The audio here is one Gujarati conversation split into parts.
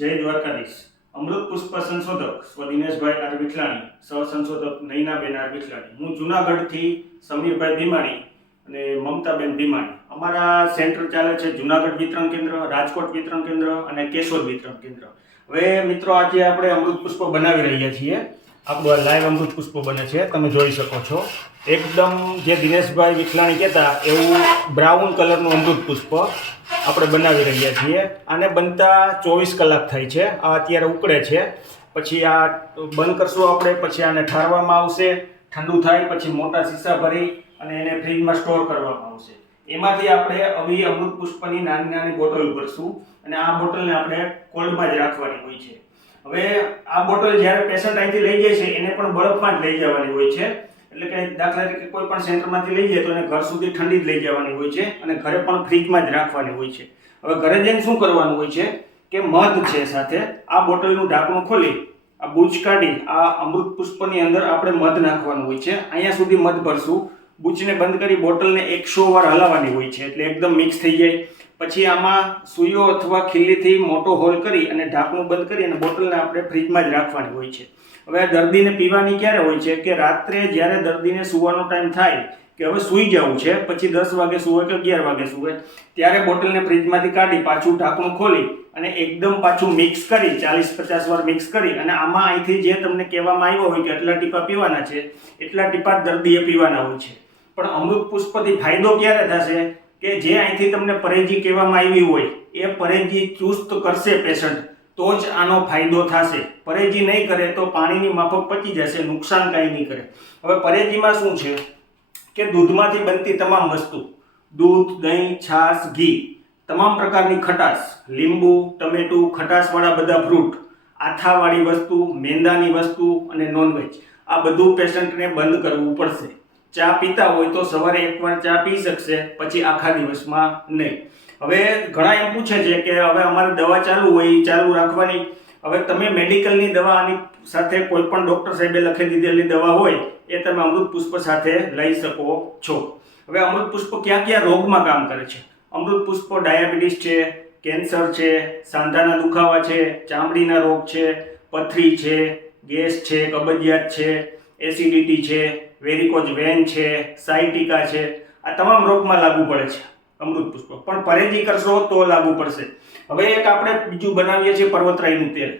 જય દ્વારકાધીશ. અમૃત પુષ્પ સંશોધક સ્વ દિનેશભાઈ આર વિઠલાણી, સહ સંશોધક નૈનાબેન આર વિઠલાણી. હું જુનાગઢથી સમીરભાઈ ભીમાણી અને મમતાબેન ભીમાણી. અમારા સેન્ટર ચાલે છે જુનાગઢ વિતરણ કેન્દ્ર, રાજકોટ વિતરણ કેન્દ્ર અને કેશોદ વિતરણ કેન્દ્ર. હવે મિત્રો આજે આપણે અમૃત પુષ્પ બનાવી રહ્યા છીએ. આપણું આ લાઈવ અમૃત પુષ્પ બને છે. તમે જોઈ શકો છો. એકદમ જે દિનેશભાઈ વિઠલાણી કહેતા, એવું બ્રાઉન કલરનું અમૃત પુષ્પ. આપણે બનાવી રહ્યા છીએ. આને બનતા ચોવીસ કલાક થાય છે. આ અત્યારે ઉકળે છે. પછી આ બંધ કરશું આપણે. પછી આને ઠારવામાં આવશે. ઠંડુ થાય, પછી મોટા શીશા ભરી અને એને ફ્રીજમાં સ્ટોર કરવામાં આવશે. એમાંથી આપણે આવી અમૃત પુષ્પની નાની નાની બોટલ ભરશું અને આ બોટલને આપણે કોલ્ડમાં જ રાખવાની હોય છે. હવે આ બોટલ જ્યારે પેશન્ટ અહીંથી લઈ જાય છે, એને પણ બરફમાં જ લઈ જવાની હોય છે. એટલે કે દાખલા તરીકે કોઈ પણ સેન્ટરમાંથી લઈ જાય તો એને ઘર સુધી ઠંડી જ લઈ જવાની હોય છે અને ઘરે પણ ફ્રીજમાં જ રાખવાની હોય છે. હવે ઘરે જઈને શું કરવાનું હોય છે કે મધ છે સાથે આ બોટલનું ઢાંકણું ખોલી, આ બૂચ કાઢી, આ અમૃત પુષ્પની અંદર આપણે મધ નાખવાનું હોય છે. અહીંયા સુધી મધ ભરશું. બૂચને બંધ કરી બોટલને એકસો વાર હલાવવાની હોય છે. એટલે એકદમ મિક્સ થઈ જાય. પછી આમાં સુઈઓ અથવા ખીલીથી મોટો હોલ કરી અને ઢાંકણું બંધ કરી અને બોટલને આપણે ફ્રીજમાં જ રાખવાની હોય છે. હવે આ દર્દીને પીવાની ક્યારે હોય છે? કે રાત્રે જ્યારે દર્દીને સૂવાનો ટાઈમ થાય કે હવે સૂઈ જવું છે, પછી દસ વાગે સૂવે કે અગિયાર વાગે સૂવે, ત્યારે બોટલને ફ્રીજમાંથી કાઢી, પાછું ઢાંકણું ખોલી અને એકદમ પાછું મિક્સ કરી, ચાલીસ પચાસ વાર મિક્સ કરી અને આમાં અહીંથી જે તમને કહેવામાં આવ્યો હોય કે એટલા ટીપા પીવાના છે, એટલા ટીપા દર્દીએ પીવાના હોય છે. પણ અમૃત પુષ્પથી ફાયદો ક્યારે થશે? કે જે અહીંથી તમને પરેજી કહેવામાં આવી હોય, એ પરેજી ચુસ્ત કરશે પેશન્ટ તો જ આનો ફાયદો થશે. પરેજી નહીં કરે તો પાણીની માફક પચી જશે, નુકસાન કાંઈ નહીં કરે. હવે પરેજીમાં શું છે? કે દૂધમાંથી બનતી તમામ વસ્તુ, દૂધ, દહીં, છાશ, ઘી, તમામ પ્રકારની ખટાશ, લીંબુ, ટમેટું, ખટાશવાળા બધા ફ્રૂટ આથાવાળી વસ્તુ, મેંદાની વસ્તુ અને નોનવેજ આ બધું પેશન્ટને બંધ કરવું પડશે. ચા પીતા હોય તો સવારે એકવાર ચા પી શકશે, પછી આખા દિવસમાં નહીં. હવે ઘણા એમ પૂછે છે કે હવે અમારે દવા ચાલુ હોય એ ચાલુ રાખવાની. હવે તમે મેડિકલની દવા આની સાથે કોઈ પણ ડૉક્ટર સાહેબે લખી દીધેલી દવા હોય, એ તમે અમૃત પુષ્પ સાથે લઈ શકો છો. હવે અમૃત પુષ્પ ક્યાં ક્યાં રોગમાં કામ કરે છે? અમૃત પુષ્પો ડાયાબિટીસ છે, કેન્સર છે, સાંધાના દુખાવા છે, ચામડીના રોગ છે, પથરી છે, ગેસ છે, કબજિયાત છે, એસિડિટી છે વેરિકોઝ વેન છે, સાયટિકા છે, આ તમામ રોગમાં લાગુ પડે છે, અમૃત પુષ્પ. પણ પરેજી કરશો તો લાગુ પડશે. હવે એક આપણે બીજું બનાવીએ છીએ પર્વતરાયનું તેલ.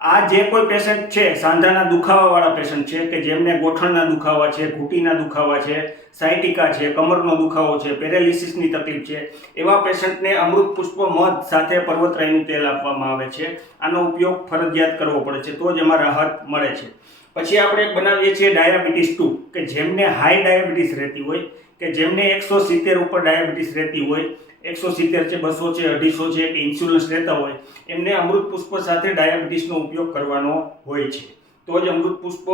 આ જે કોઈ પેશન્ટ છે, સાંધાના દુખાવાવાળા પેશન્ટ છે, કે જેમને ગોઠણના દુખાવા છે, ઘૂંટીના દુખાવા છે, સાયટિકા છે, કમરનો દુખાવો છે, પેરેલિસિસની તકલીફ છે, એવા પેશન્ટને અમૃત પુષ્પ મધ સાથે પર્વતરાયનું તેલ આપવામાં આવે છે. આનો ઉપયોગ ફરજિયાત કરવો પડે છે, તો જ એમાં રાહત મળે છે. પછી આપણે એક બનાવીએ છીએ ડાયાબિટીસ ટુ, કે જેમને હાઈ ડાયાબિટીસ રહેતી હોય, કે જેમને એકસો સિત્તેર ઉપર ડાયાબિટીસ રહેતી હોય, એકસો સિત્તેર છે, બસો છે, અઢીસો છે કે ઇન્સ્યુલન્સ લેતા હોય, એમને અમૃત પુષ્પ સાથે ડાયાબિટીસનો ઉપયોગ કરવાનો હોય છે. તો જ અમૃત પુષ્પ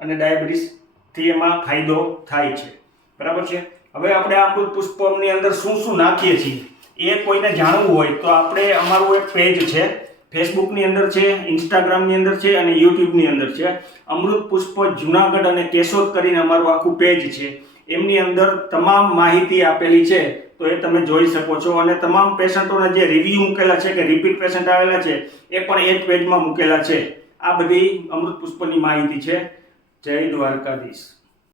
અને ડાયાબિટીસથી એમાં ફાયદો થાય છે. બરાબર છે? હવે આપણે આ અમૃત પુષ્પની અંદર શું શું નાખીએ છીએ? એ કોઈને જાણવું હોય તો આપણે, અમારું એક પેજ છે ફેસબુકની અંદર છે, ઇન્સ્ટાગ્રામની અંદર છે અને યુટ્યુબની અંદર છે. અમૃત પુષ્પ જુનાગઢ અને કેશોદ કરીને અમારું આખું પેજ છે. એમની અંદર તમામ માહિતી આપેલી છે, તો એ તમે જોઈ શકો છો. અને તમામ પેશન્ટોના જે રિવ્યૂ મૂકેલા છે કે રિપીટ પેશન્ટ આવેલા છે, એ પણ એ પેજમાં મૂકેલા છે. આ બધી અમૃત પુષ્પની માહિતી છે. જય દ્વારકાધીશ.